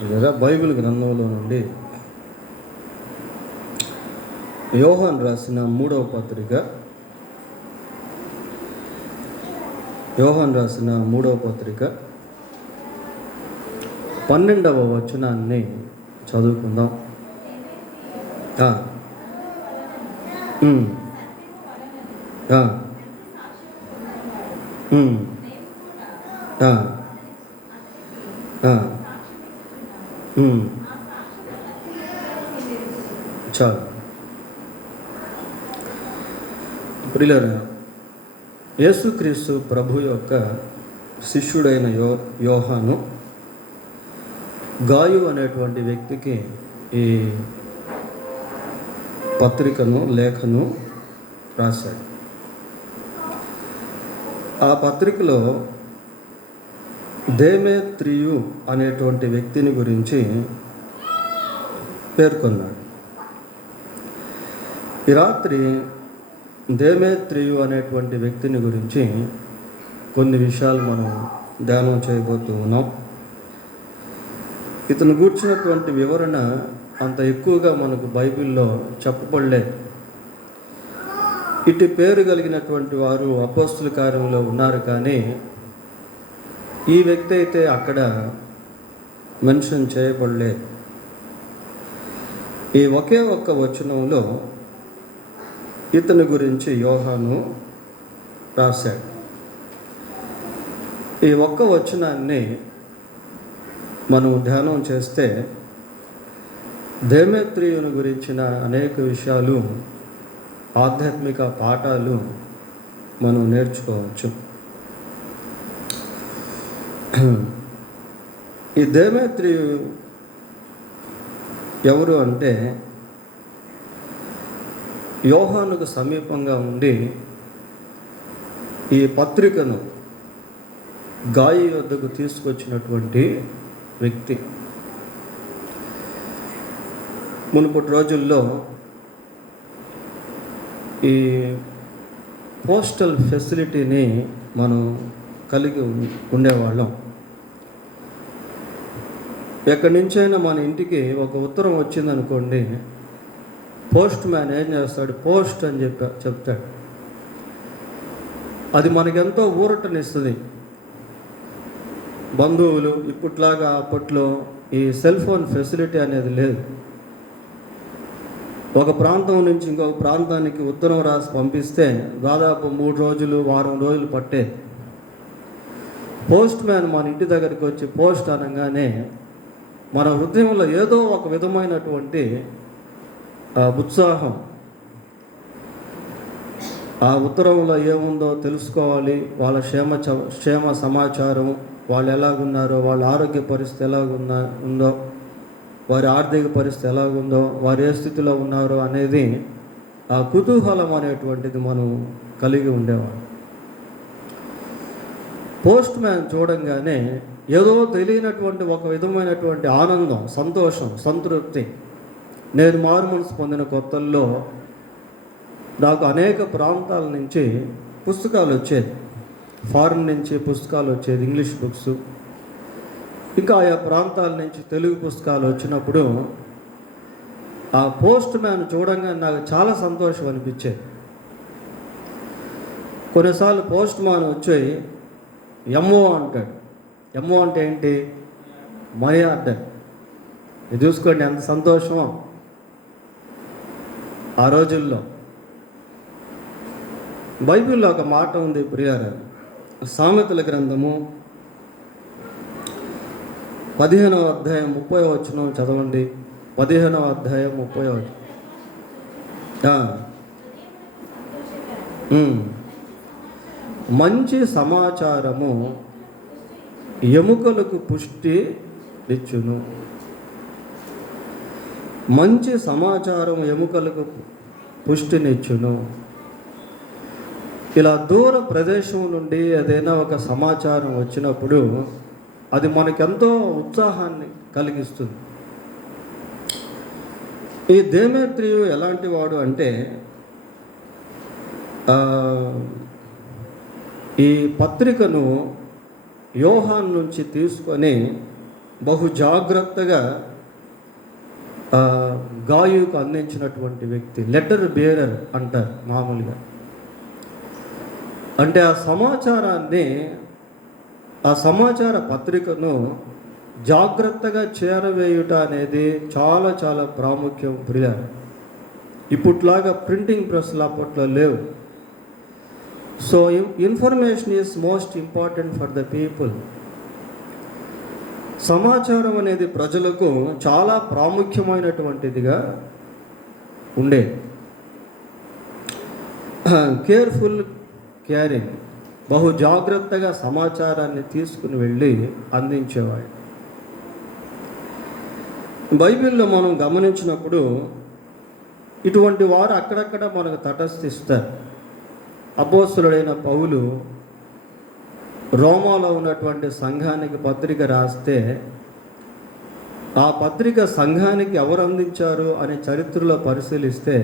లేదా బైబిల్ గ్రంథంలో నుండి యోహాను రాసిన 3వ పత్రిక 12వ వచనాన్ని చదువుకుందాం. ఆ, ఉమ్, ఆ, ఉమ్, ఆ, ఆ, చాలు. ప్రియులారా, యేసుక్రీస్తు ప్రభు యొక్క శిష్యుడైన యోహాను గాయు అనేటువంటి వ్యక్తికి ఈ లేఖను రాశాడు. ఆ పత్రికలో దేమేత్రియు అనేటువంటి వ్యక్తిని గురించి పేర్కొన్నాడు. ఈ రాత్రి దేమేత్రియు అనేటువంటి వ్యక్తిని గురించి కొన్ని విషయాలు మనం ధ్యానం చేయబోతూ ఉన్నాం. ఇతను గూర్చినటువంటి వివరణ అంత ఎక్కువగా మనకు బైబిల్లో చెప్పబడలేదు. ఇటు పేరు కలిగినటువంటి వారు అపోస్తుల కార్యంలో ఉన్నారు, కానీ ఈ వ్యక్తి అయితే అక్కడ మెన్షన్ చేయబడలేదు. ఈ ఒకే ఒక్క వచనంలో ఇతని గురించి యోహాను రాశాడు. ఈ ఒక్క వచనాన్ని మనం ధ్యానం చేస్తే దేమేత్రియుని గురించిన అనేక విషయాలు, ఆధ్యాత్మిక పాఠాలు మనం నేర్చుకోవచ్చు. ఈ దేమేత్రియు ఎవరు అంటే, యోహానుకు సమీపంగా ఉండి ఈ పత్రికను గాయి వద్దకు తీసుకొచ్చినటువంటి వ్యక్తి. మునుపటి రోజుల్లో ఈ పోస్టల్ ఫెసిలిటీని మనం కలిగి ఉండేవాళ్ళం. ఎక్కడి నుంచైనా మన ఇంటికి ఒక ఉత్తరం వచ్చిందనుకోండి, పోస్ట్ మ్యాన్ ఏం చేస్తాడు, పోస్ట్ అని చెప్తాడు. అది మనకెంతో ఊరటనిస్తుంది. బంధువులు ఇప్పట్లాగా అప్పట్లో ఈ సెల్ ఫోన్ ఫెసిలిటీ అనేది లేదు. ఒక ప్రాంతం నుంచి ఇంకొక ప్రాంతానికి ఉత్తరం రాసి పంపిస్తే దాదాపు 3 రోజులు, వారం రోజులు పట్టేది. పోస్ట్ మ్యాన్ మన ఇంటి దగ్గరికి వచ్చి పోస్ట్ అనగానే మన హృదయంలో ఏదో ఒక విధమైనటువంటి ఉత్సాహం, ఆ ఉత్తరంలో ఏముందో తెలుసుకోవాలి, వాళ్ళ క్షేమ సమాచారం, వాళ్ళు ఎలాగున్నారో, వాళ్ళ ఆరోగ్య పరిస్థితి ఉందో, వారి ఆర్థిక పరిస్థితి ఎలాగుందో, వారు ఏ స్థితిలో ఉన్నారో అనేది ఆ కుతూహలం అనేటువంటిది మనం కలిగి ఉండేవాళ్ళం. పోస్ట్ మ్యాన్ చూడంగానే ఏదో తెలియనటువంటి ఒక విధమైనటువంటి ఆనందం, సంతోషం, సంతృప్తి. నేను మారుమనసు పొందిన కొత్తల్లో నాకు అనేక ప్రాంతాల నుంచి పుస్తకాలు వచ్చేది. ఫారిన్ నుంచి పుస్తకాలు వచ్చేది, ఇంగ్లీష్ బుక్స్. ఇంకా ఆయా ప్రాంతాల నుంచి తెలుగు పుస్తకాలు వచ్చినప్పుడు ఆ పోస్ట్ మ్యాన్ చూడంగా నాకు చాలా సంతోషం అనిపించేది. కొన్నిసార్లు పోస్ట్ మ్యాన్ వచ్చి ఎంఓ అంటాడు. ఎంఓ అంటే ఏంటి? Money order. ఇది చూసుకోండి ఎంత సంతోషమో ఆ రోజుల్లో. బైబిల్లో ఒక మాట ఉంది ప్రియారా, సామెతల గ్రంథము 15వ అధ్యాయం 30వ వచనం చదవండి. 15వ అధ్యాయం 30వ వచనం. మంచి సమాచారము ఎముకలకు పుష్టి ఇచ్చును. మంచి సమాచారం ఎముకలకు పుష్టినిచ్చును. ఇలా దూర ప్రదేశం నుండి ఏదైనా ఒక సమాచారం వచ్చినప్పుడు అది మనకెంతో ఉత్సాహాన్ని కలిగిస్తుంది. ఈ దేమేత్రియు ఎలాంటి వాడు అంటే, ఈ పత్రికను యోహాను నుంచి తీసుకొని బహు జాగ్రత్తగా గాయుకు అందించినటువంటి వ్యక్తి. లెటర్ బేరర్ అంటారు మామూలుగా. అంటే ఆ సమాచార పత్రికను జాగ్రత్తగా చేరవేయుట అనేది చాలా చాలా ప్రాముఖ్యం ప్రియులారా. ఇప్పట్లాగా ప్రింటింగ్ ప్రెస్లు అప్పట్లో లేవు. So information is most important for the people. సమాచారం అనేది ప్రజలకు చాలా ప్రాముఖ్యమైనటువంటిదిగా ఉండేది. కేర్ఫుల్ క్యారింగ్, బహు జాగ్రత్తగా సమాచారాన్ని తీసుకుని వెళ్ళి అందించేవాడు. బైబిల్లో మనం గమనించినప్పుడు ఇటువంటి వారు అక్కడక్కడ మనకు తటస్థిస్తారు. అపోస్తలుడైన పౌలు రోమాలో ఉన్నటువంటి సంఘానికి పత్రిక రాస్తే ఆ పత్రిక సంఘానికి ఎవరు అందించారు అనే చరిత్రలో పరిశీలిస్తే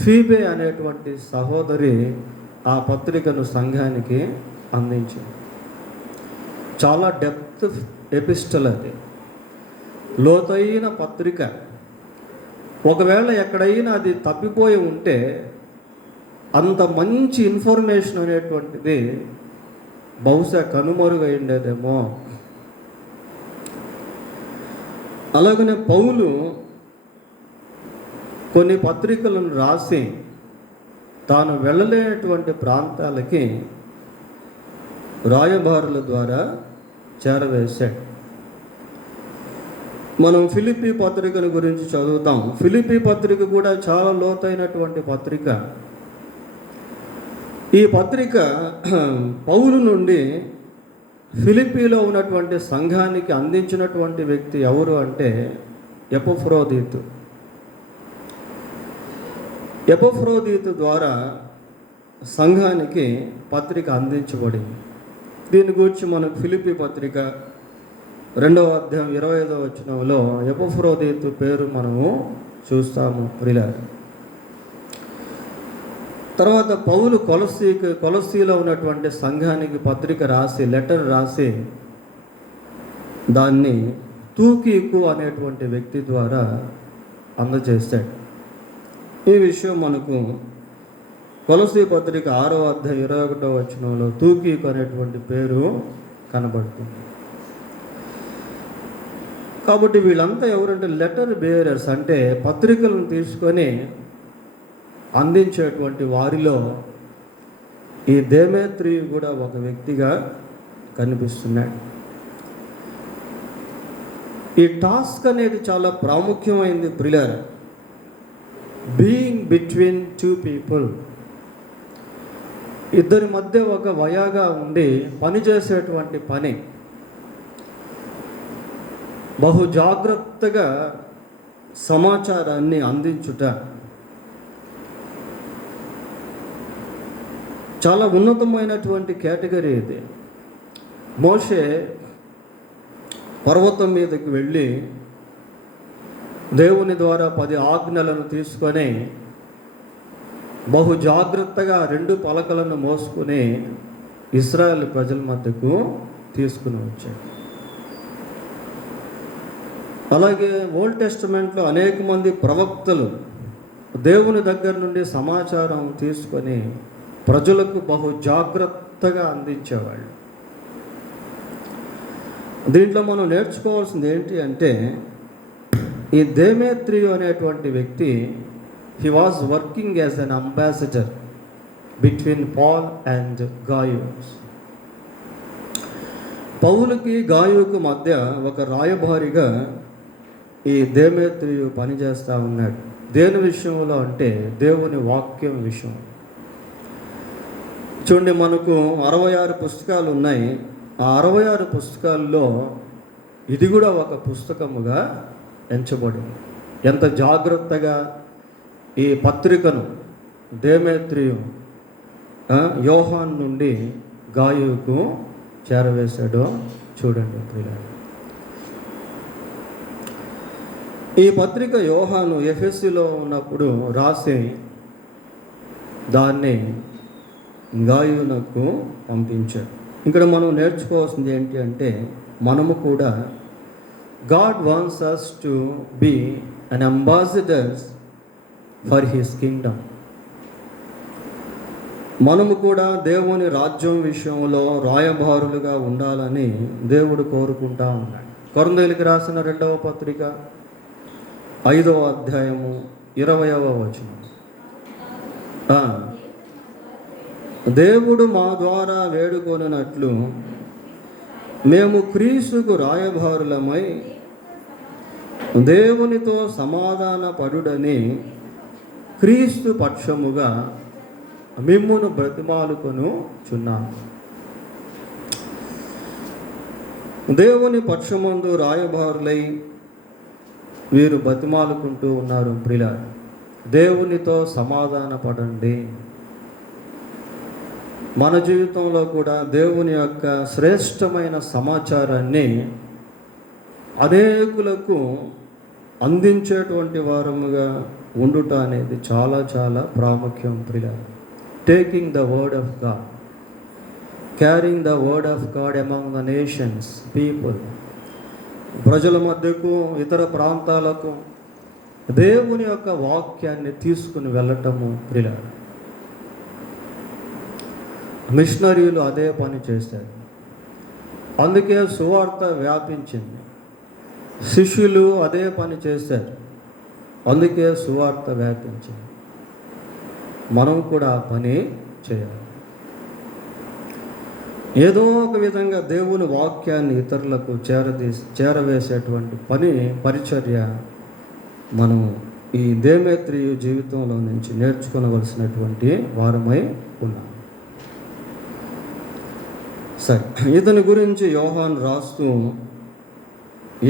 ఫీబే అనేటువంటి సహోదరి ఆ పత్రికను సంఘానికి అందించింది. చాలా డెప్త్ ఎపిస్టల్ అది, లోతైన పత్రిక. ఒకవేళ ఎక్కడైనా అది తప్పిపోయి ఉంటే అంత మంచి ఇన్ఫర్మేషన్ అనేటువంటిది బహుశా కనుమరుగై ఉండేదేమో. అలాగనే పౌలు కొన్ని పత్రికలను రాసి తాను వెళ్ళలేనటువంటి ప్రాంతాలకి రాయబారుల ద్వారా చేరవేశాడు. మనం ఫిలిప్పీ పత్రికల గురించి చదువుతాం. ఫిలిప్పీ పత్రిక కూడా చాలా లోతైనటువంటి పత్రిక. ఈ పత్రిక పౌలు నుండి ఫిలిప్పీలో ఉన్నటువంటి సంఘానికి అందించినటువంటి వ్యక్తి ఎవరు అంటే ఎపఫ్రోదీతు. ఎపఫ్రోదీతు ద్వారా సంఘానికి పత్రిక అందించబడింది. దీని గురించి మనకు ఫిలిప్పీ పత్రిక 2వ అధ్యాయం 25వ వచనంలో ఎపఫ్రోదీతు పేరు మనము చూస్తాము ప్రియులారా. తర్వాత పౌలు కొలస్సీలో ఉన్నటువంటి సంఘానికి పత్రిక రాసి, లెటర్ రాసి దాన్ని తూకీకు అనేటువంటి వ్యక్తి ద్వారా అందజేశాడు. ఈ విషయం మనకు కొలస్సీ పత్రిక 6వ అధ్యాయం 21వ వచనంలో తూకీకు అనేటువంటి పేరు కనబడుతుంది. కాబట్టి వీళ్ళంతా ఎవరంటే లెటర్ బేరర్స్, అంటే పత్రికలను తీసుకొని అందించేటువంటి వారిలో ఈ దేమేత్రియు కూడా ఒక వ్యక్తిగా కనిపిస్తున్నాడు. ఈ టాస్క్ అనేది చాలా ప్రాముఖ్యమైంది ప్రియులారా. బీయింగ్ బిట్వీన్ టూ పీపుల్, ఇద్దరి మధ్య ఒక వయాగా ఉండి పనిచేసేటువంటి పని. బహు జాగ్రత్తగా సమాచారాన్ని అందించుట చాలా ఉన్నతమైనటువంటి కేటగిరీ ఇది. మోషే పర్వతం మీదకి వెళ్ళి దేవుని ద్వారా 10 ఆజ్ఞలను తీసుకొని బహు జాగ్రత్తగా 2 పలకలను మోసుకొని ఇశ్రాయేలు ప్రజల మధ్యకు తీసుకుని వచ్చాడు. అలాగే ఓల్డ్ టెస్టమెంట్లో అనేక మంది ప్రవక్తలు దేవుని దగ్గర నుండి సమాచారం తీసుకొని ప్రజలకు బహు జాగ్రత్తగా అందించేవాళ్ళు. దీంట్లో మనం నేర్చుకోవాల్సింది ఏంటి అంటే, ఈ దేమేత్రియు అనేటువంటి వ్యక్తి he was working as an ambassador between Paul and Gaius. పౌలుకి గాయుకు మధ్య ఒక రాయబారిగా ఈ దేమేత్రియు పనిచేస్తూ ఉన్నాడు. దేని విషయంలో అంటే దేవుని వాక్యం విషయం. చూడండి, మనకు 66 పుస్తకాలు ఉన్నాయి. ఆ 66 పుస్తకాల్లో ఇది కూడా ఒక పుస్తకముగా ఎంచబడింది. ఎంత జాగ్రత్తగా ఈ పత్రికను దేమేత్రియు యోహాన్ నుండి గాయుకు చేరవేశాడో చూడండి ప్రియులారా. ఈ పత్రిక యోహాను ఎఫెసీలో ఉన్నప్పుడు రాసి దాన్ని గాయునకు పంపించాడు. ఇక్కడ మనం నేర్చుకోవాల్సింది ఏంటి అంటే, మనము కూడా God wants us to be an ambassadors for His kingdom. మనము కూడా దేవుని రాజ్యం విషయంలో రాయబారులుగా ఉండాలని దేవుడు కోరుకుంటా ఉన్నాడు. కొరింథీయులకు రాసిన 2వ పత్రిక 5వ అధ్యాయము 20వ వచనం. దేవుడు మా ద్వారా వేడుకొనున్నట్లు మేము క్రీస్తుకు రాయబారులమై దేవునితో సమాధాన పడుడని క్రీస్తు పక్షముగా మిమ్మును బ్రతిమాలుకొనుచున్నాను. దేవుని పక్షమందు రాయబారులై వీరు బతిమాలుకుంటూ ఉన్నారు. ప్రియులారా, దేవునితో సమాధాన పడండి. మన జీవితంలో కూడా దేవుని యొక్క శ్రేష్టమైన సమాచారాన్ని అనేకులకు అందించేటువంటి వారముగా ఉండుట అనేది చాలా చాలా ప్రాముఖ్యం. ప్రియులారా, taking the word of God, carrying the word of God among the nations people, ప్రజల మధ్యకు ఇతర ప్రాంతాలకు దేవుని యొక్క వాక్యాన్ని తీసుకుని వెళ్ళటము. ప్రియులారా, మిషనరీలు అదే పని చేశారు. అందుకే సువార్త వ్యాపించింది. శిష్యులు అదే పని చేశారు. అందుకే సువార్త వ్యాపించింది. మనం కూడా ఆ పని చేయాలి. ఏదో ఒక విధంగా దేవుని వాక్యాన్ని ఇతరులకు చేరవేసేటువంటి పరిచర్య మనం ఈ దేమేత్రియు జీవితంలో నుంచి నేర్చుకోవలసినటువంటి వారమై ఉన్నాం. సరే, ఇతని గురించి యోహాను రాస్తూ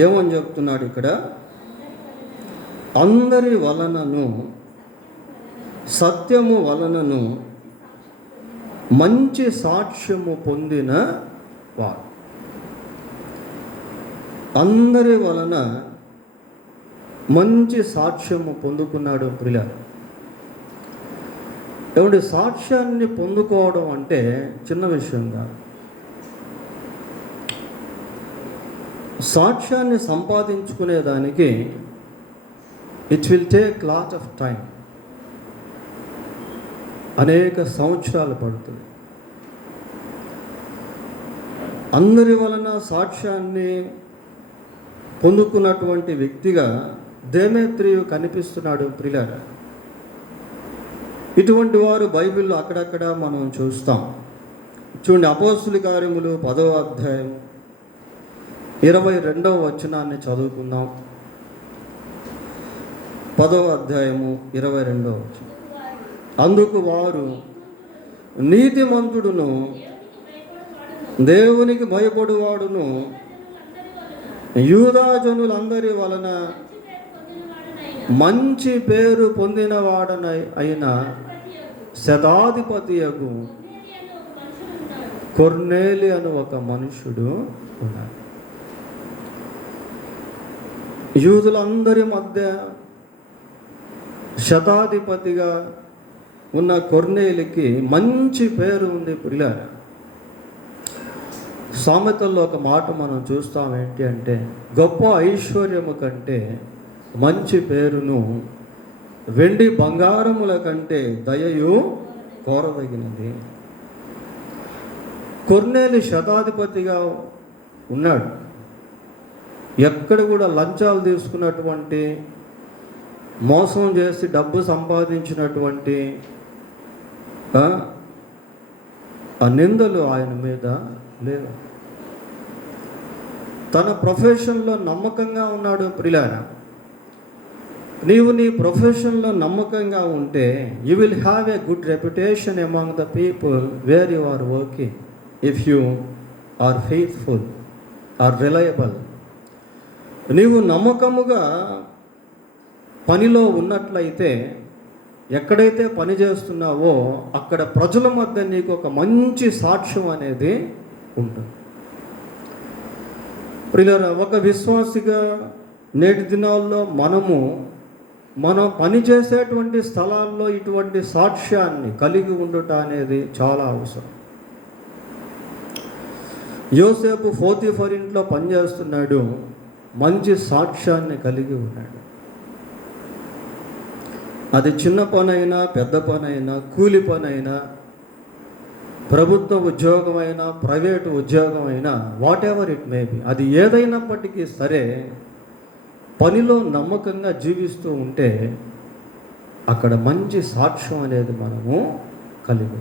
ఏమని చెప్తున్నాడు ఇక్కడ? అందరి వలనను సత్యము వలనను మంచి సాక్ష్యము పొందిన వాడు. అందరి వలన మంచి సాక్ష్యము పొందుకున్నాడు. ప్రియులారా, ఏమంటే సాక్ష్యాన్ని పొందుకోవడం అంటే చిన్న విషయం కాదు. సాక్ష్యాన్ని సంపాదించుకునేదానికి it will take lot of time. అనేక సంవత్సరాలు పడుతుంది. అందరి వలన సాక్ష్యాన్ని పొందుకున్నటువంటి వ్యక్తిగా దేమేత్రియు కనిపిస్తున్నాడు. ప్రియులారా, ఇటువంటి వారు బైబిల్లో అక్కడక్కడ మనం చూస్తాం. చూడండి, అపోస్తుల కార్యములు 10వ అధ్యాయం 22వ వచనాన్ని చదువుకుందాం. 10వ అధ్యాయము 22వ వచనం. అందుకు వారు, నీతిమంతుడును దేవునికి భయపడువాడును యూదాజనులందరి వలన మంచి పేరు పొందినవాడనైన శతాధిపతియగు కొర్నేలి అను ఒక మనుష్యుడు ఉన్నాడు. యూదులందరి మధ్య శతాధిపతిగా ఉన్న కొర్నేలికి మంచి పేరు ఉంది. ప్రియులారా, సామెతల్లో ఒక మాట మనం చూస్తాం. ఏంటి అంటే, గొప్ప ఐశ్వర్యము కంటే మంచి పేరును వెండి బంగారముల కంటే దయయు కోరదగినది. కొర్నేలి శతాధిపతిగా ఉన్నాడు. ఎక్కడ కూడా లంచాలు తీసుకున్నటువంటి, మోసం చేసి డబ్బు సంపాదించినటువంటి ఆ నిందలు ఆయన మీద లేవు. తన ప్రొఫెషన్లో నమ్మకంగా ఉన్నాడు. ప్రియులారా, నీవు నీ ప్రొఫెషన్లో నమ్మకంగా ఉంటే you will have a good reputation among the people where you are working if you are faithful or reliable. నీవు నమ్మకముగా పనిలో ఉన్నట్లయితే, ఎక్కడైతే పని చేస్తున్నావో అక్కడ ప్రజల మధ్య నీకు ఒక మంచి సాక్ష్యం అనేది ఉంటుంది. ప్రియులారా, ఒక విశ్వాసిగా నేటి దినాల్లో మనం పనిచేసేటువంటి స్థలాల్లో ఇటువంటి సాక్ష్యాన్ని కలిగి ఉండుట అనేది చాలా అవసరం. యోసేపు పోతీఫర్ ఇంట్లో పనిచేస్తున్నాడు. మంచి సాక్ష్యాన్ని కలిగి ఉన్నాడు. అది చిన్న పనైనా, పెద్ద పనైనా, కూలి పనైనా, ప్రభుత్వ ఉద్యోగమైనా, ప్రైవేటు ఉద్యోగమైనా, whatever it may be, అది ఏదైనప్పటికీ సరే పనిలో నమ్మకంగా జీవిస్తూ ఉంటే అక్కడ మంచి సాక్ష్యం అనేది మనము కలిగి.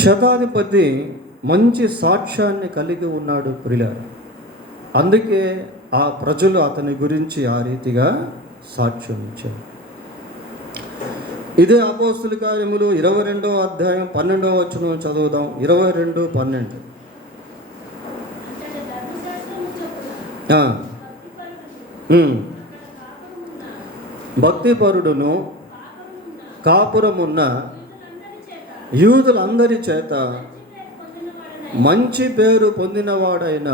శతాధిపతి మంచి సాక్ష్యాన్ని కలిగి ఉన్నాడు ప్రియులారా. అందుకే ఆ ప్రజలు అతని గురించి ఆ రీతిగా సాక్ష్యం ఇచ్చారు. ఇదే అపోస్తుల కార్యములు 22వ అధ్యాయం 12వ వచనం చదువుదాం. 22:12. భక్తిపరుడును కాపురమున్న యూదులందరి చేత మంచి పేరు పొందినవాడైన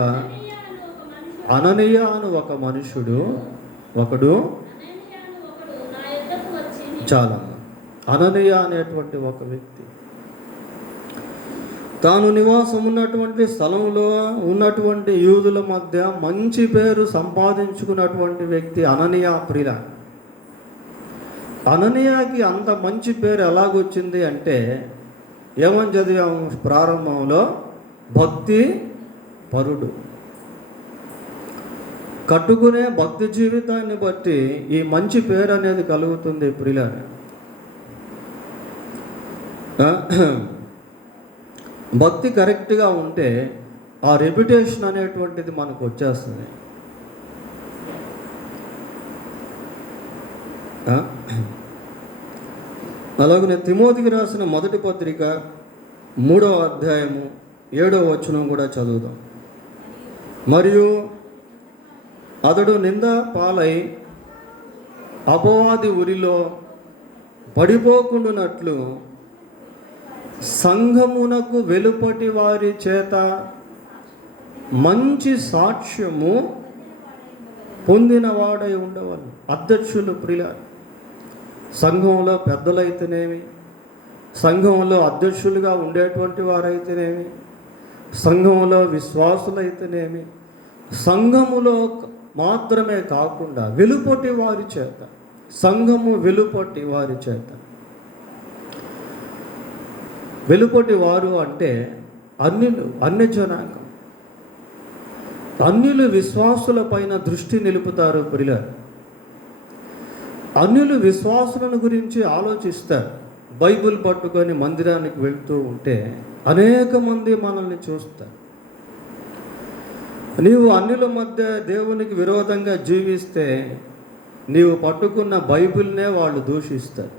అననీయ అను ఒక మనుషుడు ఒకడు, చాలా అననీయ అనేటువంటి ఒక వ్యక్తి తాను నివాసం ఉన్నటువంటి స్థలంలో ఉన్నటువంటి యూదుల మధ్య మంచి పేరు సంపాదించుకున్నటువంటి వ్యక్తి అననీయ. ప్రియుల, అననీయాకి అంత మంచి పేరు ఎలాగొచ్చింది అంటే ఏమని చదివాము ప్రారంభంలో? భక్తి పరుడు. కట్టుకునే భక్తి జీవితాన్ని బట్టి ఈ మంచి పేరు అనేది కలుగుతుంది ప్రియుల. భక్తి కరెక్ట్గా ఉంటే ఆ రెప్యుటేషన్ అనేటువంటిది మనకు వచ్చేస్తుంది. అలాగనే తిమోతికి రాసిన మొదటి పత్రిక 3వ అధ్యాయము 7వ వచనం కూడా చదువుదాం. మరియు అతడు నింద పాలై అపవాది ఉరిలో పడిపోకుండానట్లు సంఘమునకు వెలుపటి వారి చేత మంచి సాక్ష్యము పొందినవాడై ఉండవాలి. అధ్యక్షులు ప్రియుల, సంఘంలో పెద్దలైతేనేమి, సంఘంలో అధ్యక్షులుగా ఉండేటువంటి వారైతేనేమి, సంఘంలో విశ్వాసులైతేనేమి, సంఘములో మాత్రమే కాకుండా వెలుపటి వారి చేత, సంఘము వెలుపటి వారి చేత, వెలుపటి వారు అంటే అన్ని జనాంగం, అన్యులు విశ్వాసుల పైన దృష్టి నిలుపుతారు ప్రియుల. అన్యులు విశ్వాసులను గురించి ఆలోచిస్తారు. బైబిల్ పట్టుకొని మందిరానికి వెళ్తూ ఉంటే అనేక మంది మనల్ని చూస్తారు. నీవు అన్యుల మధ్య దేవునికి విరోధంగా జీవిస్తే నీవు పట్టుకున్న బైబిల్నే వాళ్ళు దూషిస్తారు.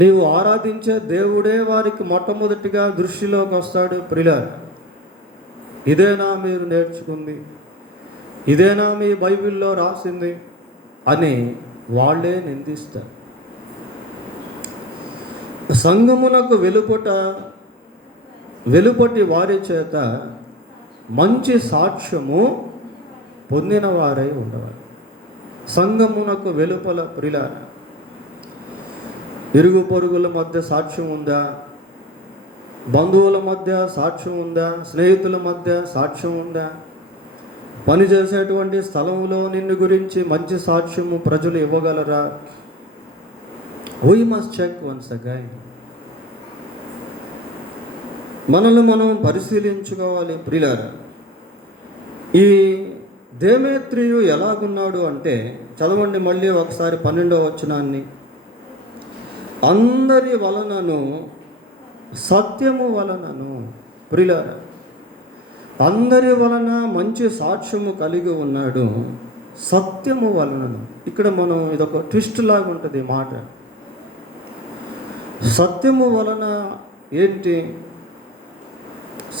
నీవు ఆరాధించే దేవుడే వారికి మొట్టమొదటిగా దృష్టిలోకి వస్తాడు. ప్రియుల, ఇదేనా మీరు నేర్చుకుంది, ఇదేనా మీ బైబిల్లో రాసింది అని వాళ్ళే నిందిస్తారు. సంఘమునకు వెలుపటి వారి చేత మంచి సాక్ష్యము పొందిన వారై ఉండవాలి. సంఘమునకు వెలుపల ప్రియుల, ఇరుగు పొరుగుల మధ్య సాక్ష్యం ఉందా? బంధువుల మధ్య సాక్ష్యం ఉందా? స్నేహితుల మధ్య సాక్ష్యం ఉందా? పని చేసేటువంటి స్థలంలో నిన్ను గురించి మంచి సాక్ష్యము ప్రజలు ఇవ్వగలరా? We must check once again. మనల్ని మనం పరిశీలించుకోవాలి ప్రియులారా. ఈ దేమేత్రియు ఎలాగున్నాడు అంటే, చదవండి మళ్ళీ ఒకసారి 12వ వచనాన్ని. అందరి వలనను సత్యము వలనను, ప్రియులారా, అందరి వలన మంచి సాక్ష్యము కలిగి ఉన్నాడు, సత్యము వలనను. ఇక్కడ మనం ఇదొక ట్విస్ట్ లాగా ఉంటుంది మాట. సత్యము వలన ఏంటి?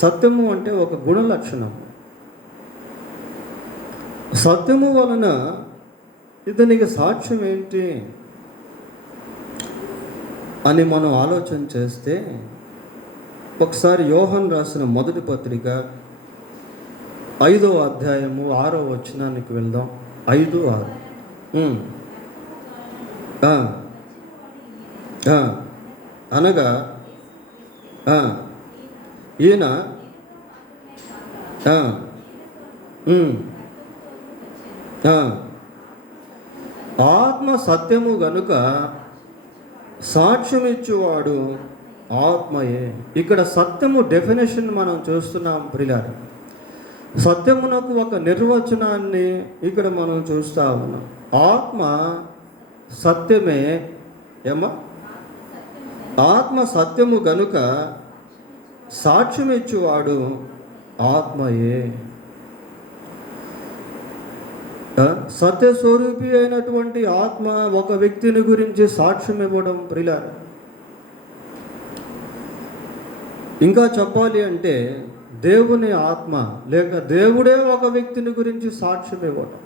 సత్యము అంటే ఒక గుణ లక్షణం. సత్యము వలన ఇతనికి సాక్ష్యం ఏంటి అని మనం ఆలోచన చేస్తే, ఒకసారి యోహాను రాసిన మొదటి పత్రిక 5వ అధ్యాయము 6వ వచనానికి వెళ్దాం. 5:6. అనగా ఈయన ఆ. ఆత్మ సత్యము గనుక సాక్ష్యమిచ్చువాడు ఆత్మయే. ఇక్కడ సత్యము డెఫినేషన్ మనం చూస్తున్నాం ప్రియులారా. సత్యమునకు ఒక నిర్వచనాన్ని ఇక్కడ మనం చూస్తా ఉన్నాం. ఆత్మ సత్యమే. ఏమా? ఆత్మ సత్యము గనుక సాక్ష్యమిచ్చువాడు ఆత్మయే. సత్యస్వరూపి అయినటువంటి ఆత్మ ఒక వ్యక్తిని గురించి సాక్ష్యం ఇవ్వడం ప్రియులారా. ఇంకా చెప్పాలి అంటే దేవుని ఆత్మ లేక దేవుడే ఒక వ్యక్తిని గురించి సాక్ష్యం ఇవ్వడం.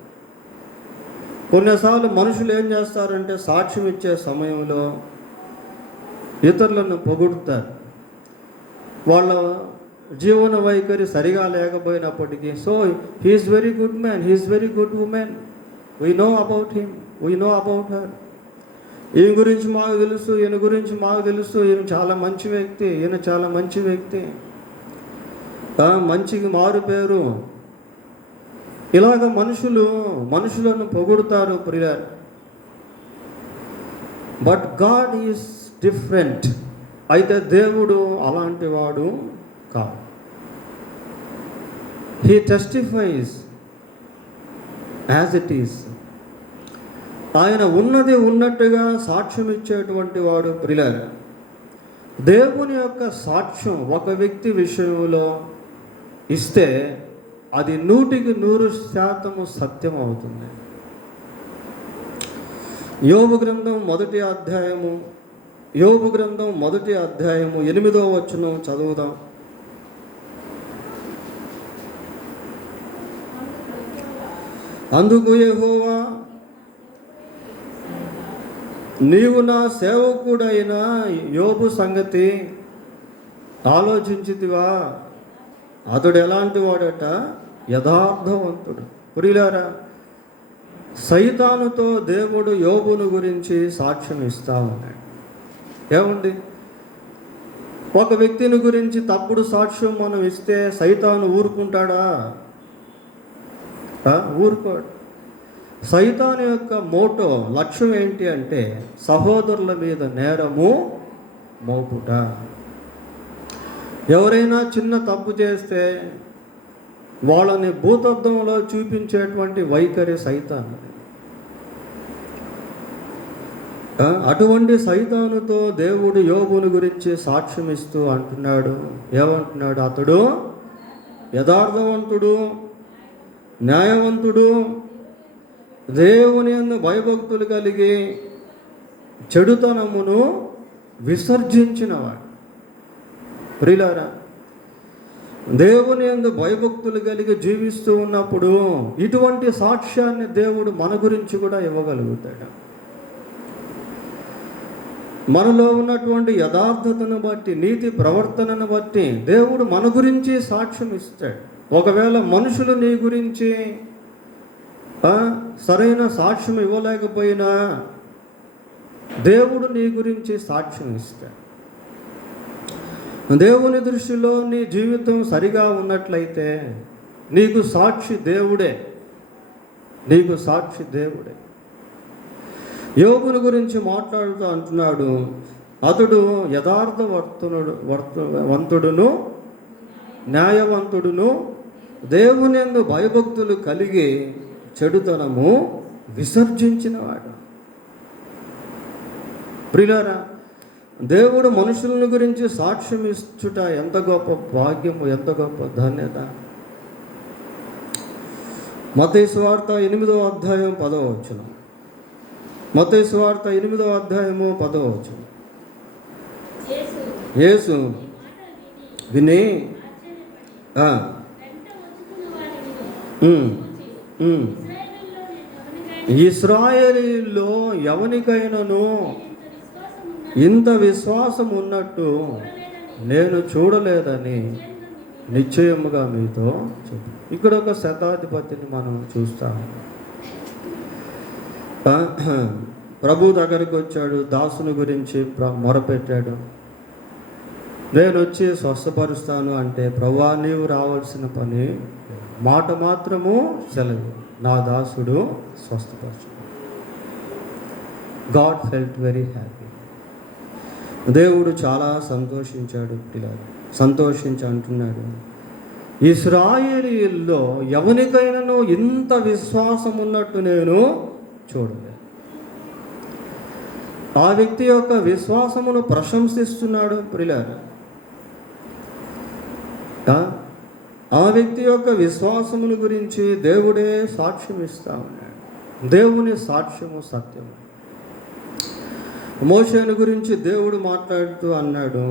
కొన్నిసార్లు మనుషులు ఏం చేస్తారంటే సాక్ష్యం ఇచ్చే సమయంలో ఇతరులను పొగుడుతారు. వాళ్ళ జీవన వైఖరి సరిగా లేకపోయినప్పటికీ, so he's very good man, he's very good women, we know about him, we know about her. ఈయన గురించి మాకు తెలుసు, ఈయన గురించి మాకు తెలుసు, ఈయన చాలా మంచి వ్యక్తి, ఈయన చాలా మంచి వ్యక్తి, మంచికి మారు పేరు. ఇలాగ మనుషులను పొగుడుతారు ప్రియులారా. But God is different. అయితే దేవుడు అలాంటి వాడు కాదు. He టెస్టిఫైస్ as it is. ఆయన ఉన్నది ఉన్నట్టుగా సాక్ష్యం ఇచ్చేటువంటి వాడు ప్రియులారా. దేవుని యొక్క సాక్ష్యం ఒక వ్యక్తి విషయంలో ఇస్తే అది 100% సత్యం అవుతుంది. యోబు గ్రంథం మొదటి అధ్యాయము 8వ వచనం చదువుదాం. అందుకు యెహోవా, నీవు నా సేవకుడైన యోబు సంగతి ఆలోచించితివా? అతడు ఎలాంటి వాడట? యథార్థవంతుడు. ప్రియులారా, సైతానుతో దేవుడు యోబును గురించి సాక్ష్యం ఇస్తా ఉన్నాడు. ఏముంది? ఒక వ్యక్తిని గురించి తప్పుడు సాక్ష్యం మనం ఇస్తే సైతాను ఊరుకుంటాడా? ఊరుకోడు. సైతాను యొక్క మోటో, లక్ష్యం ఏంటి అంటే సహోదరుల మీద నేరము మోపుట. ఎవరైనా చిన్న తప్పు చేస్తే వాళ్ళని భూతద్దంలో చూపించేటువంటి వైఖరి సైతాను. అటువంటి సైతానుతో దేవుడు యోబుని గురించి సాక్ష్యం ఇస్తూ అంటున్నాడు. ఏమంటున్నాడు? అతడు యథార్థవంతుడు, న్యాయవంతుడు, దేవుని యందు భయభక్తులు కలిగి చెడుతనమును విసర్జించినవాడు. ప్రియులారా, దేవుని యందు భయభక్తులు కలిగి జీవిస్తూ ఉన్నప్పుడు ఇటువంటి సాక్ష్యాన్ని దేవుడు మన గురించి కూడా ఇవ్వగలుగుతాడు. మనలో ఉన్నటువంటి యథార్థతను బట్టి, నీతి ప్రవర్తనను బట్టి దేవుడు మన గురించి సాక్ష్యం ఇస్తాడు. ఒకవేళ మనుషులు నీ గురించి సరైన సాక్ష్యం ఇవ్వలేకపోయినా దేవుడు నీ గురించి సాక్ష్యం ఇస్తాడు. దేవుని దృష్టిలో నీ జీవితం సరిగా ఉన్నట్లయితే నీకు సాక్షి దేవుడే. యోబుని గురించి మాట్లాడుతూ అంటున్నాడు, అతడు యథార్థవంతుడును, న్యాయవంతుడును, దేవుని యందు భయభక్తులు కలిగి చెడుతనము విసర్జించినవాడు. ప్రియులారా, దేవుడు మనుషులను గురించి సాక్ష్యం ఇచ్చుట ఎంత గొప్ప భాగ్యము, ఎంత గొప్ప ధన్యత. మత్తయి సువార్త 8వ అధ్యాయం 10వ వచనం. మత్తయి సువార్త 8వ అధ్యాయము 10వ వచనం. యేసు విని ఇశ్రాయేలీయుల్లో ఎవనికైనాను ఇంత విశ్వాసం ఉన్నట్టు నేను చూడలేదని నిశ్చయముగా మీతో చెప్పు. ఇక్కడ ఒక శతాధిపతిని మనం చూస్తాము. ప్రభు దగ్గరికి వచ్చాడు, దాసుని గురించి మొరపెట్టాడు. నేను వచ్చి స్వస్థపరుస్తాను అంటే, ప్రభువా నీవు రావాల్సిన పని మాట మాత్రము సెలవు, నా దాసుడు స్వస్థపరచు. God felt very happy. దేవుడు చాలా సంతోషించాడు. పిల్లలు సంతోషించి అంటున్నాడు, ఇశ్రాయేలీయుల్లో ఎవరికైనాను ఇంత విశ్వాసం ఉన్నట్టు నేను చూడలేదు. ఆ వ్యక్తి యొక్క విశ్వాసమును ప్రశంసిస్తున్నాడు. పిల్లలు ఆ వ్యక్తి యొక్క విశ్వాసమును గురించి దేవుడే సాక్ష్యం ఇస్తా ఉన్నాడు. దేవుని సాక్ష్యము సత్యము. మోషేను గురించి దేవుడు మాట్లాడుతూ అన్నాడు,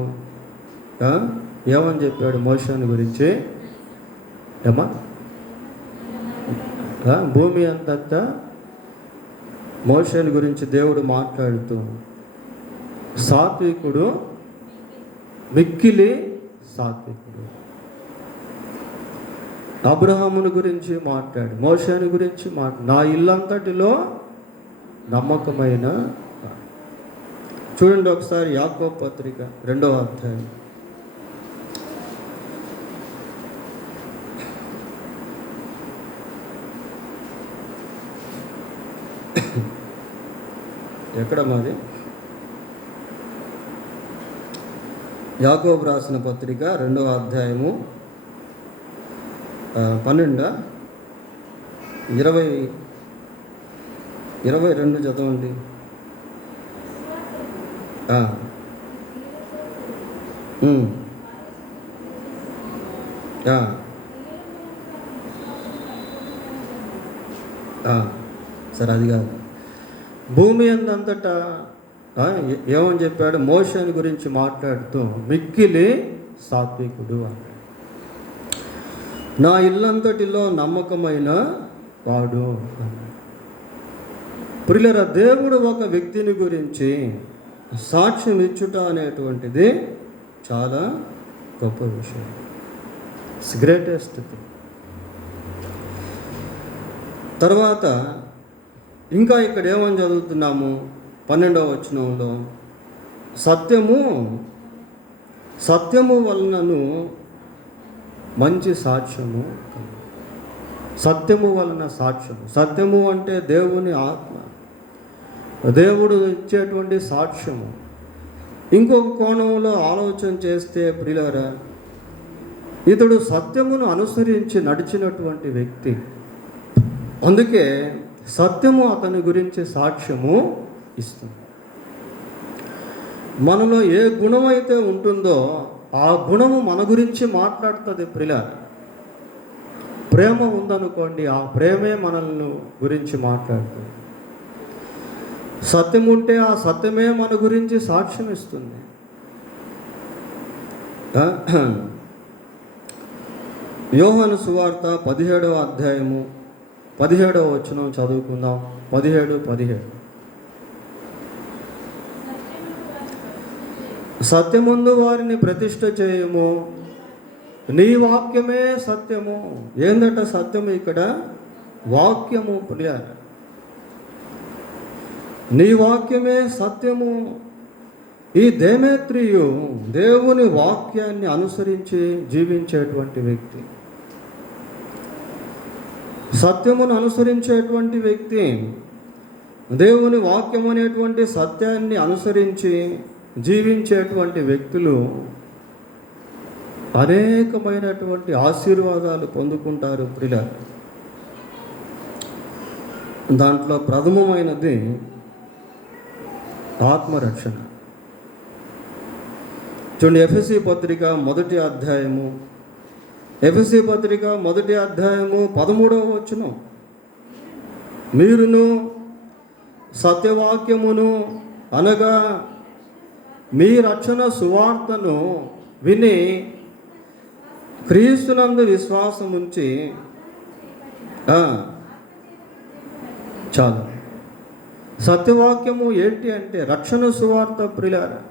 ఏమని చెప్పాడు మోషేను గురించి? ఏమా భూమి అంతటా మోషేను గురించి దేవుడు మాట్లాడుతూ సాత్వికుడు, మిక్కిలి సాత్వికుడు. అబ్రహాముని గురించి మాట్లాడు, మోషేను గురించి నా ఇల్లంతటిలో నమ్మకమైన. చూడండి ఒకసారి యాకోబు పత్రిక 2వ అధ్యాయం. ఎక్కడ మాది? యాకోబు రాసిన పత్రిక 2వ అధ్యాయము 12, 22 చదవండి. సరే, అది కాదు. భూమి అంతటా ఏమని చెప్పాడు? మోషేను గురించి మాట్లాడుతూ మిక్కిలి సాత్వికుడు అన్నాడు. నా ఇల్లంతటిలో నమ్మకమైన వాడు అన్నాడు. ప్రియులారా, దేవుడు ఒక వ్యక్తిని గురించి సాక్ష్యం ఇచ్చుట అనేటువంటిది చాలా గొప్ప విషయం. It's greatest thing. తర్వాత ఇంకా ఇక్కడ ఏమని చదువుతున్నాము? 12వ వచనంలో సత్యము వలనను మంచి సాక్ష్యము. సత్యము వలన సాక్ష్యము. సత్యము అంటే దేవుని ఆత్మ, దేవుడు ఇచ్చేటువంటి సాక్ష్యము. ఇంకొక కోణంలో ఆలోచన చేస్తే ప్రియులారా, ఇతడు సత్యమును అనుసరించి నడిచినటువంటి వ్యక్తి. అందుకే సత్యము అతని గురించి సాక్ష్యము ఇస్తుంది. మనలో ఏ గుణం అయితే ఉంటుందో ఆ గుణము మన గురించి మాట్లాడుతుంది. ప్రియులారా, ప్రేమ ఉందనుకోండి, ఆ ప్రేమే మనల్ని గురించి మాట్లాడుతుంది. సత్యం ఉంటే ఆ సత్యమే మన గురించి సాక్ష్యం ఇస్తుంది. యోహాను సువార్త 17వ అధ్యాయము 17వ వచనం చదువుకుందాం. 17. సత్యముందు వారిని ప్రతిష్ఠ చేయము, నీ వాక్యమే సత్యము. ఏందట సత్యము? ఇక్కడ వాక్యము. ప్రియారా, నీ వాక్యమే సత్యము. ఈ దేమేత్రియు దేవుని వాక్యాన్ని అనుసరించి జీవించేటువంటి వ్యక్తి, సత్యమును అనుసరించేటువంటి వ్యక్తి, దేవుని వాక్యం అనేటువంటి సత్యాన్ని అనుసరించి జీవించేటువంటి వ్యక్తులు అనేకమైనటువంటి ఆశీర్వాదాలు పొందుకుంటారు. ప్రియులారా, దాంట్లో ప్రథమమైనది ఆత్మరక్షణ. చూడండి, ఎఫెసీ పత్రిక 1వ అధ్యాయము 13వ వచనం. మీరును సత్యవాక్యమును అనగా మీ రక్షణ సువార్తను విని క్రీస్తునందు విశ్వాసం ఉంచి చాలు. సత్యవాక్యము ఏంటి అంటే రక్షణ సువార్త. ప్రియులారా,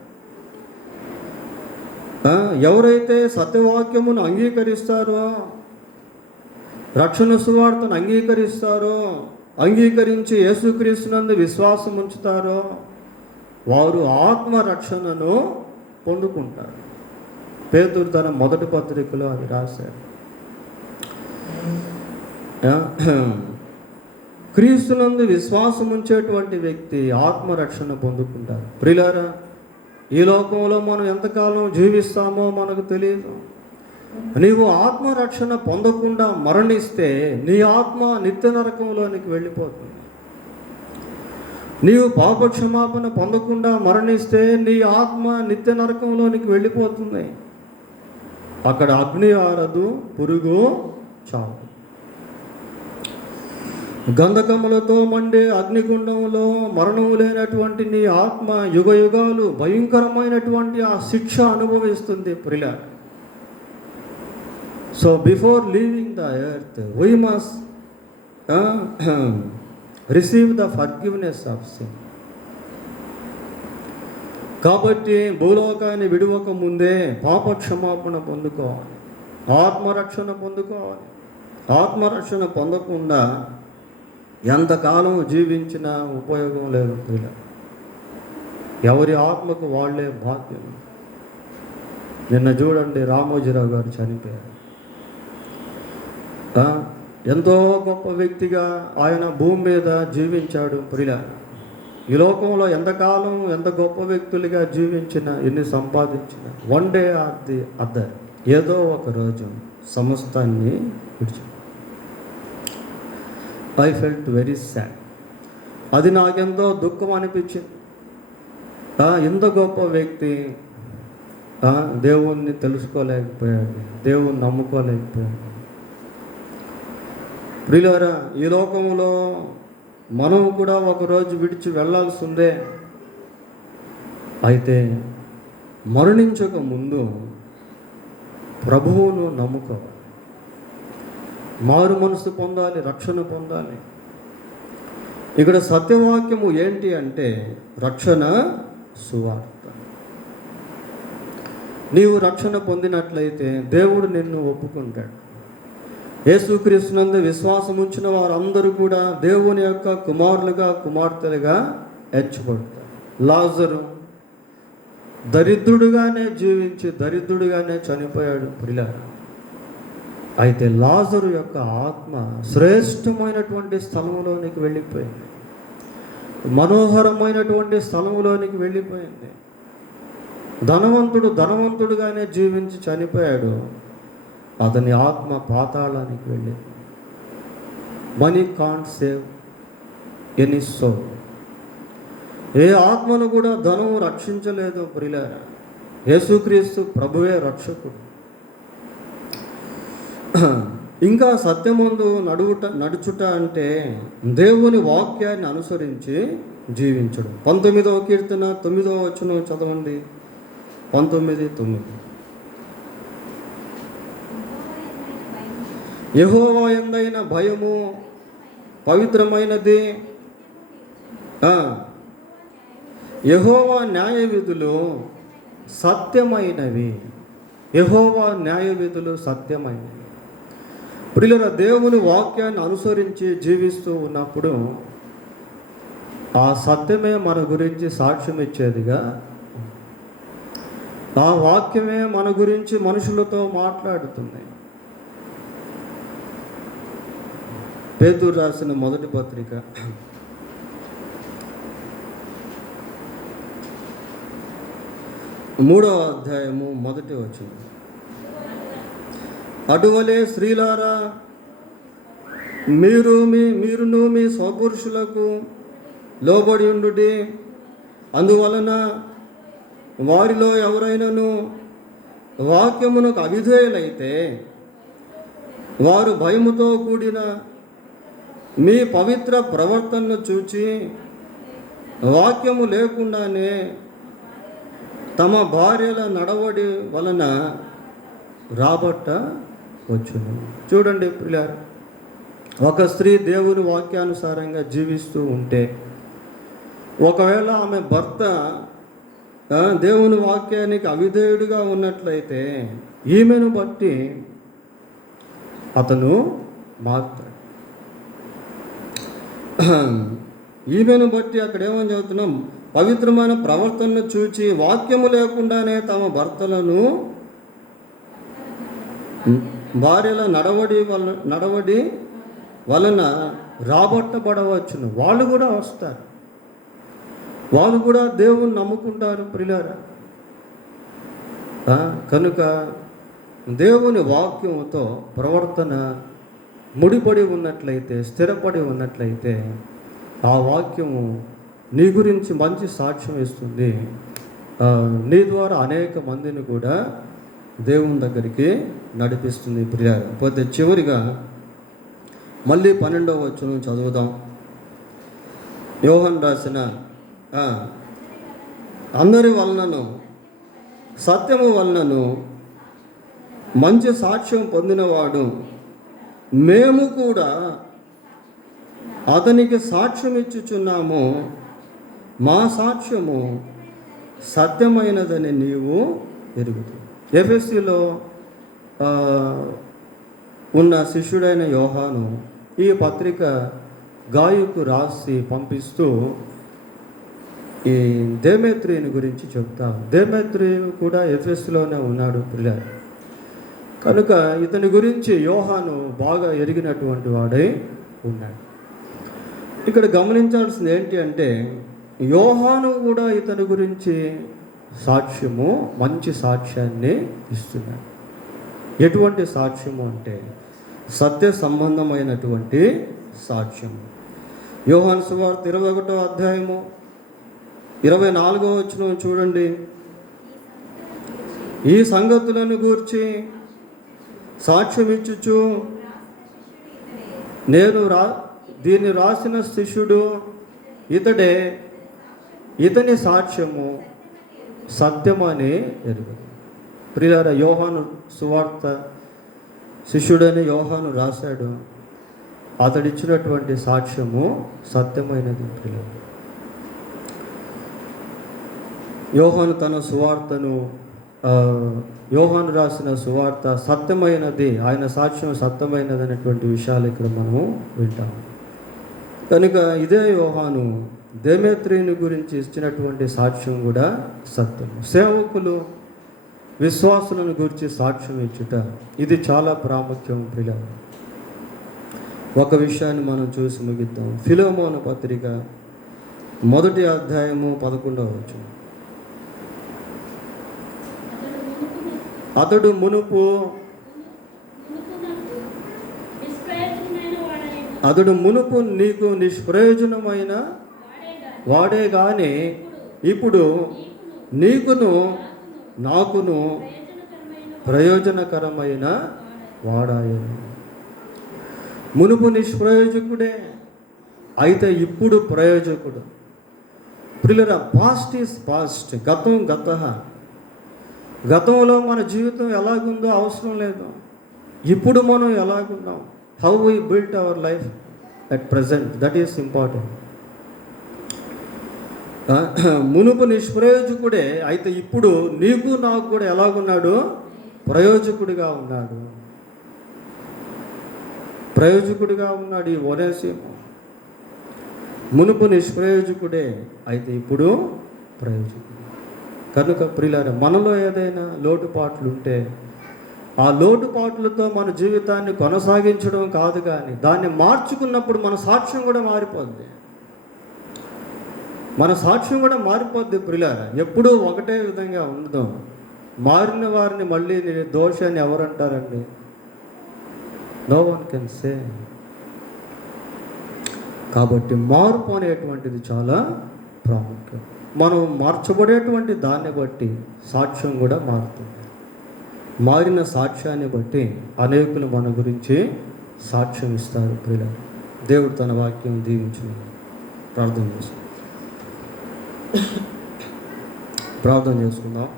ఎవరైతే సత్యవాక్యమును అంగీకరిస్తారో, రక్షణ సువార్తను అంగీకరిస్తారో, అంగీకరించి యేసుక్రీస్తునందు విశ్వాసం ఉంచుతారో, వారు ఆత్మరక్షణను పొందుకుంటారు. పేతురు తన మొదటి పత్రికలో అది రాశారు. క్రీస్తునందు విశ్వాసం ఉంచేటువంటి వ్యక్తి ఆత్మరక్షణ పొందుకుంటారు. ప్రియులారా, ఈ లోకంలో మనం ఎంతకాలం జీవిస్తామో మనకు తెలియదు. నీవు ఆత్మరక్షణ పొందకుండా మరణిస్తే నీ ఆత్మ నిత్య నరకంలోనికి వెళ్ళిపోతుంది. నీవు పాపక్షమాపణ పొందకుండా మరణిస్తే నీ ఆత్మ నిత్య నరకంలోనికి వెళ్ళిపోతుంది. అక్కడ అగ్ని ఆరదు, పురుగు చావు. గంధకములతో మండే అగ్నిగుండంలో మరణము లేనటువంటి నీ ఆత్మ యుగ యుగాలు భయంకరమైనటువంటి ఆ శిక్ష అనుభవిస్తుంది. ప్రియుల, so before leaving the earth we must receive the forgiveness of sin. కాబట్టి భూలోకాన్ని విడువక ముందే పాపక్షమాపణ పొందుకోవాలి, ఆత్మరక్షణ పొందుకోవాలి. ఆత్మరక్షణ పొందకుండా ఎంతకాలం జీవించినా ఉపయోగం లేదు. ఎవరి ఆత్మకు వాళ్ళే బాధ్యం. నిన్న చూడండి, రామోజీరావు గారు చనిపోయారు. ఎంతో గొప్ప వ్యక్తిగా ఆయన భూమి మీద జీవించాడు. ప్రియుల, ఈ లోకంలో ఎంతకాలం ఎంత గొప్ప వ్యక్తులుగా జీవించినా, ఎన్ని సంపాదించినా, one day or the other, ఏదో ఒక రోజు సమస్తాన్ని విడిచి. I felt very sad. అది నాకెంతో దుఃఖం అనిపించింది. ఇంత గొప్ప వ్యక్తి దేవుణ్ణి తెలుసుకోలేకపోయాడు, దేవుణ్ణి నమ్ముకోలేకపోయాడు. ప్రియులారా, ఈ లోకంలో మనం కూడా ఒకరోజు విడిచి వెళ్ళాల్సిందే. అయితే మరణించక ముందు ప్రభువును నమ్ముకోవాలి, మారు మనసు పొందాలి, రక్షణ పొందాలి. ఇక్కడ సత్యవాక్యము ఏంటి అంటే రక్షణ సువార్త. నీవు రక్షణ పొందినట్లయితే దేవుడు నిన్ను ఒప్పుకుంటాడు. యేసుక్రీస్తునందు విశ్వాసం ఉంచిన వారందరూ కూడా దేవుని యొక్క కుమారులుగా, కుమార్తెలుగా ఎంచబడతారు. లాజరు దరిద్రుడుగానే జీవించి దరిద్రుడుగానే చనిపోయాడు. ప్రియులారా, అయితే లాజరు యొక్క ఆత్మ శ్రేష్టమైనటువంటి స్థలంలోనికి వెళ్ళిపోయింది, మనోహరమైనటువంటి స్థలంలోనికి వెళ్ళిపోయింది. ధనవంతుడు ధనవంతుడుగానే జీవించి చనిపోయాడు, అతని ఆత్మ పాతాళానికి వెళ్ళింది. Money can't save any soul. ఏ ఆత్మను కూడా ధనము రక్షించలేదు. ప్రియులారా, యేసుక్రీస్తు ప్రభువే రక్షకుడు. ఇంకా సత్యమందు నడుచుట అంటే దేవుని వాక్యాన్ని అనుసరించి జీవించడం. 19వ కీర్తన 9వ వచనం చదవండి. 19:9. యెహోవా యందైన భయము పవిత్రమైనది, యెహోవా న్యాయ విధులు సత్యమైనవి. యెహోవా న్యాయ విధులు సత్యమైనవి. ప్రియుల, దేవుని వాక్యాన్ని అనుసరించి జీవిస్తూ ఉన్నప్పుడు ఆ సత్యమే మన గురించి సాక్ష్యం ఇచ్చేదిగా, ఆ వాక్యమే మన గురించి మనుషులతో మాట్లాడుతుంది. పేతురు రాసిన మొదటి పత్రిక 3వ అధ్యాయము 1వ వచనం. అటువలే స్త్రీలారా, మీరును మీ స్వపురుషులకు లోబడి ఉండుడి. అందువలన వారిలో ఎవరైనాను వాక్యమునకు అవిధేయులైతే వారు భయముతో కూడిన మీ పవిత్ర ప్రవర్తనను చూచి వాక్యము లేకుండానే తమ భార్యల నడవడి వలన రాబట్ట వచ్చును. చూడండి ప్రియులారా, ఒక స్త్రీ దేవుని వాక్యానుసారంగా జీవిస్తూ ఉంటే, ఒకవేళ ఆమె భర్త దేవుని వాక్యానికి అవిధేయుడిగా ఉన్నట్లయితే ఈమెను బట్టి అతను మారుతాడు. ఈమెను బట్టి అక్కడ ఏమని చదువుతున్నాం? పవిత్రమైన ప్రవర్తనను చూచి వాక్యము లేకుండానే తమ భర్తలను భార్యల నడవడి వలన రాబట్టబడవచ్చును. వాళ్ళు కూడా వస్తారు, వాళ్ళు కూడా దేవుని నమ్ముకుంటారు ప్రియులారా. కనుక దేవుని వాక్యంతో ప్రవర్తన ముడిపడి ఉన్నట్లయితే, స్థిరపడి ఉన్నట్లయితే, ఆ వాక్యము నీ గురించి మంచి సాక్ష్యం ఇస్తుంది. నీ ద్వారా అనేక మందిని కూడా దేవుని దగ్గరికి నడిపిస్తుంది ప్రియులారా. పోతే చివరిగా మళ్ళీ 12వ వచనం చదువుదాం. యోహాను రాసిన అందరి వలనను సత్యము వలనను మంచి సాక్ష్యం పొందినవాడు మేము కూడా అతనికి సాక్ష్యం ఇచ్చుచున్నాము, మా సాక్ష్యము సత్యమైనదని నీవు ఎరుగుతావు. ఎఫెసీలో ఉన్న శిష్యుడైన యోహాను ఈ పత్రిక గాయుకు రాసి పంపిస్తూ ఈ దేమేత్రియుని గురించి చెప్తాను. దేమేత్రియుడు కూడా ఎఫెసులోనే ఉన్నాడు ప్రియులారా. కనుక ఇతని గురించి యోహాను బాగా ఎరిగినటువంటి వాడై ఉన్నాడు. ఇక్కడ గమనించాల్సింది ఏంటి అంటే, యోహాను కూడా ఇతని గురించి సాక్ష్యము, మంచి సాక్ష్యాన్ని ఇస్తున్నాడు. ఎటువంటి సాక్ష్యము అంటే సత్య సంబంధమైనటువంటి సాక్ష్యము. యోహాను సువార్త 21వ అధ్యాయము 24వ వచనం చూడండి. ఈ సంగతులను గూర్చి సాక్ష్యం ఇచ్చుచు నేను దీన్ని రాసిన శిష్యుడు ఇతడే, ఇతని సాక్ష్యము సత్యమని ఎరుగు. ప్రియులారా, యోహాను సువార్త శిష్యుడైన యోహాను రాశాడు. అతడిచ్చినటువంటి సాక్ష్యము సత్యమైనది. ప్రియులారా, యోహాను తన సువార్తను, యోహాను రాసిన సువార్త సత్యమైనది, ఆయన సాక్ష్యం సత్యమైనది అనేటువంటి విషయాలు ఇక్కడ మనము వింటాము. కనుక ఇదే యోహాను దేమేత్రియుని గురించి ఇచ్చినటువంటి సాక్ష్యం కూడా సత్యము. సేవకులు విశ్వాసులను గురించి సాక్ష్యం ఇచ్చుట ఇది చాలా ప్రాముఖ్యం ప్రియులారా. ఒక విషయాన్ని మనం చూసి ముగిద్దాం. ఫిలోమోను పత్రిక 1వ అధ్యాయము 11వ వచనం. అతడు మునుపు నీకు నిష్ప్రయోజనమైన వాడే గాని ఇప్పుడు నీకును నాకును ప్రయోజనకరమైన వాడాయను. మునుపు నిష్ప్రయోజకుడే, అయితే ఇప్పుడు ప్రయోజకుడు. ప్రియులారా, పాస్ట్ ఈజ్ పాస్ట్, గతం గతః. గతంలో మన జీవితం ఎలాగుందో అవసరం లేదు, ఇప్పుడు మనం ఎలాగున్నాం, how we built our life at present, that is important. మునుపు నిష్ప్రయోజకుడే, అయితే ఇప్పుడు నీకు నాకు కూడా ఎలాగున్నాడు, ప్రయోజకుడిగా ఉన్నాడు. ప్రయోజకుడిగా ఉన్నాడు ఈ ఒనేసిము. మునుపు నిష్ప్రయోజకుడే, అయితే ఇప్పుడు ప్రయోజకుడు. కనుక ప్రియులారా, మనలో ఏదైనా లోటుపాట్లు ఉంటే ఆ లోటుపాట్లతో మన జీవితాన్ని కొనసాగించడం కాదు, కానీ దాన్ని మార్చుకున్నప్పుడు మన సాక్ష్యం కూడా మారిపోద్ది. మన సాక్ష్యం కూడా మారిపోద్ది ప్రియులారా. ఎప్పుడూ ఒకటే విధంగా ఉండదు. మారిన వారిని మళ్ళీ దోషాన్ని ఎవరంటారండి? No one can say. కాబట్టి మార్పు అనేటువంటిది చాలా ప్రాముఖ్యం. మనం మార్చబడేటువంటి దాన్ని బట్టి సాక్ష్యం కూడా మారుతుంది. మారిన సాక్ష్యాన్ని బట్టి అనేకులు మన గురించి సాక్ష్యం ఇస్తారు ప్రియులారా. దేవుడు తన వాక్యం దీవించును. ప్రార్థన చేసుకుందాం.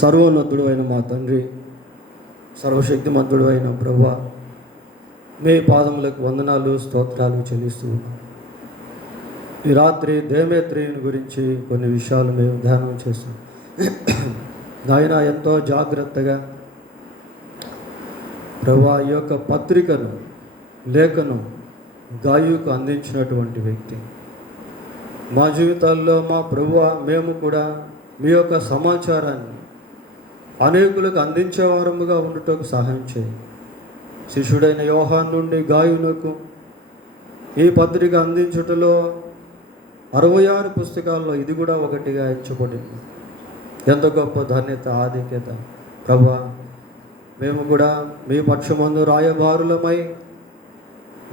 సర్వోన్నతుడు అయిన మా తండ్రి, సర్వశక్తిమంతుడు అయిన ప్రభువా, మీ పాదములకు వందనాలు, స్తోత్రాలు చెల్లిస్తూ ఉన్నాం. ఈ రాత్రి దేమేత్రియుని గురించి కొన్ని విషయాలు మేము ధ్యానం చేస్తాం. ఆయన ఎంతో జాగ్రత్తగా ప్రభువా ఈ యొక్క పత్రికను, లేఖను గాయుకు అందించినటువంటి వ్యక్తి. మా జీవితాల్లో మా ప్రభువా మేము కూడా మీ యొక్క సమాచారాన్ని అనేకులకు అందించేవారముగా ఉండుటకు సహాయం చేయి. శిష్యుడైన యోహాను నుండి గాయునకు ఈ పత్రిక అందించుటలో 66 పుస్తకాల్లో ఇది కూడా ఒకటిగా ఎంచబడింది. ఎంత గొప్ప ధన్యత, ఆధిక్యత. ప్రభువా, మేము కూడా మీ పక్షమందు రాయబారులమై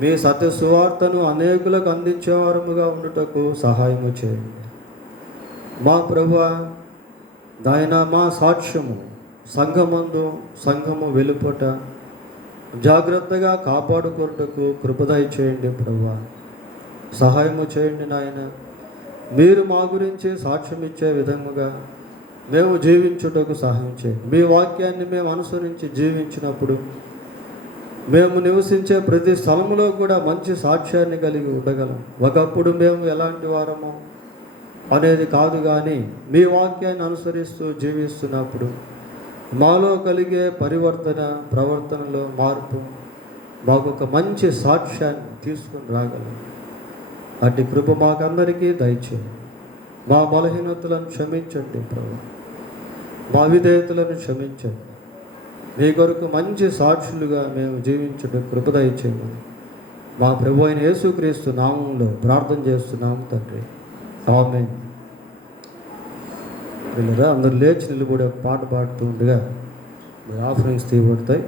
మీ సత్య సువార్తను అనేకులకు అందించేవారముగా ఉండుటకు సహాయము చేయండి. మా ప్రభువా, దాయన మా సాక్ష్యము సంఘమందు సంఘము వెలుపట జాగ్రత్తగా కాపాడుకొనుటకు కృపదయ చేయండి. ప్రభువా, సహాయము చేయండి నాయన. మీరు మా గురించి సాక్ష్యం ఇచ్చే విధముగా మేము జీవించుటకు సహాయం చేయండి. మీ వాక్యాన్ని మేము అనుసరించి జీవించినప్పుడు మేము నివసించే ప్రతి స్థలంలో కూడా మంచి సాక్ష్యాన్ని కలిగి ఉండగలం. ఒకప్పుడు మేము ఎలాంటి వారమో అనేది కాదు, కానీ మీ వాక్యాన్ని అనుసరిస్తూ జీవిస్తున్నప్పుడు మాలో కలిగే పరివర్తన, ప్రవర్తనలో మార్పు, మాకు ఒక మంచి సాక్ష్యాన్ని తీసుకుని రాగలం. అట్టి కృప మాకందరికీ దయచేయండి. మా బలహీనతలను క్షమించండి ప్రభు, మా విధేయతలను క్షమించండి. మీ కొరకు మంచి సాక్షులుగా మేము జీవించడం కృప దయచేయండి. మా ప్రభు అయిన యేసుక్రీస్తు నామంలో ప్రార్థన చేస్తున్నాము తండ్రి, ఆమేన్. అందరూ లేచి నిలబడి ఒక పాట పాడుతూ ఉండగా ఆఫరింగ్స్ తీయబడతాయి.